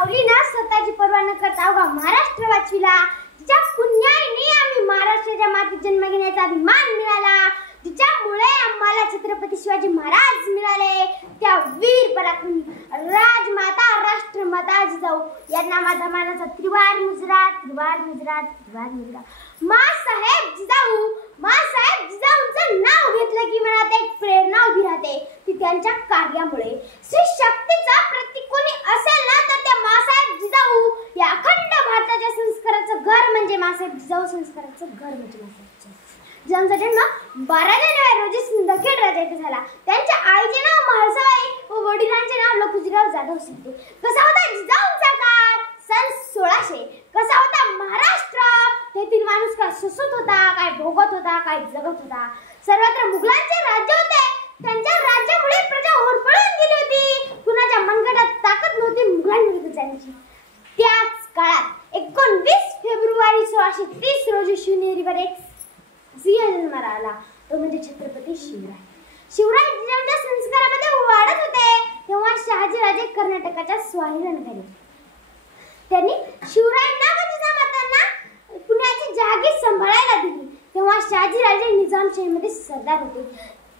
माऊलीनं स्वतःची पर्वा न करता अवघा महाराष्ट्र वाचविला, जिच्या पुण्याईने आम्ही महाराष्ट्राच्या मातीत जन्म घेण्याचा अभिमान मिळाला, जिच्यामुळे आम्हाला छत्रपती शिवाजी महाराज मिळाले, त्या वीर पराक्रमी राजमाता राष्ट्रमाता जिजाऊ यांना माझा मानाचा त्रिवार मुजरा, त्रिवार मुजरा, त्रिवार मुजरा. माँसाहेब जिजाऊंचं नाव घेतलं की मनात एक प्रेरणा उभी राहते, ती त्यांच्या कार्यामुळे. श्री शक्तीचा प्रतीक कोणी असेल ना तर त्या माँसाहेब जिजाऊ या अखंड भारताच्या संस्काराचं घर म्हणजे माँसाहेब जिजाऊ, संस्काराचं घर म्हणजे माँसाहेब जिजाऊ. जिजाऊंचा जन्म 12 जानेवारी रोजी सिंदखेड राजा येथे झाला. त्यांच्या आईचे नाव म्हाळसाबाई व वडिलांचे नाव लखुजीराव जाधव होते. कसा होता जिजाऊंचा काळ? सन 1600. कसा होता महाराष्ट्र? तेथील माणूस काय सुसत होता, काय भोगत होता, काय जगत होता? सर्वत्र मुघलांचे राज्य होते. त्यांच्या राज्यामुळे प्रजा होरपळून गेली होती. कुणाच्या मनगटात ताकद नव्हती मुघलांविरुद्ध जाण्याची. त्याच काळात 19 फेब्रुवारी 1630 रोजी शिवनेरीवर एक सिंह जन्माला आला, तो म्हणजे छत्रपती शिवराय. शिवराय जिजाऊंच्या संस्कारामध्ये वाढत होते तेव्हा शहाजीराजे कर्नाटकाच्या स्वारीला निघाले. त्यांनी शिवरायांना व जिजामातांना पुण्याची जहागीर सांभाळायला दिली. तेव्हा शहाजीराजे निजामशाहीमध्ये सरदार होते.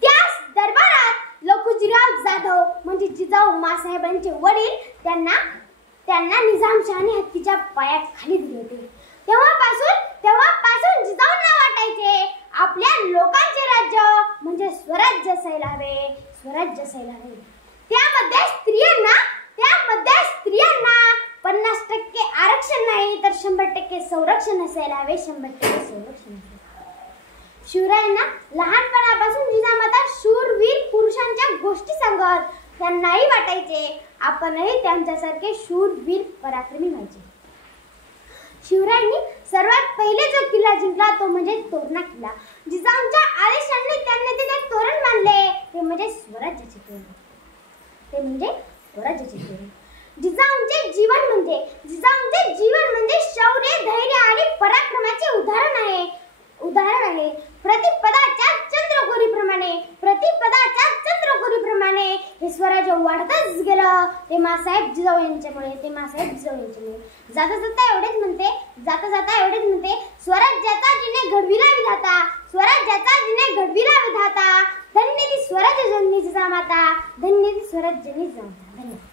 त्याच दरबारात लखुजीराव जाधव म्हणजे जिजाऊ माँसाहेबांचे वडील त्यांना निजामशहाने हत्तीच्या पायात खाली दिले होते. तेव्हापासून जिजाऊंना वाटायचे आपल्या लोकांचे राज्य म्हणजे स्वराज्य असायला हवे, स्वराज्य असायला हवे. त्यामध्ये स्त्रियांना 50% आरक्षण नाही तर 100% संरक्षण असायला हवे, 100% संरक्षण असायला. शिवरायांना लहानपणापासून जिजामाता शूरवीर पुरुषांच्या गोष्टी सांगत. त्यांनाही वाटायचे आपणही त्यांच्यासारखे शूरवीर पराक्रमी व्हायचे. शिवरायांनी सर्वात पहिले जो किल्ला जिंकला तो म्हणजे तोरणा किल्ला. जिजाऊंच्या आदेशाने त्यांनी तिथे तोरण बांधले, ते म्हणजे स्वराज्याचे तोरण. जिजाऊंचे जीवन म्हणजे शौर्य, धैर्य आणि पराक्रमाचे उदाहरण आहे. प्रतिपदाच्या चंद्रकोरीप्रमाणे हे स्वराज्य वाढतच गेलं. ते माँसाहेब जिजाऊ यांच्यामुळे. जाता जाता एवढेच म्हणते स्वराज्याचा जिने घडविला विधाता, धन्य ती स्वराज्य जननी जिजामाता, धन्य ती स्वराज्य जननी जिजामाता. धन्यवाद.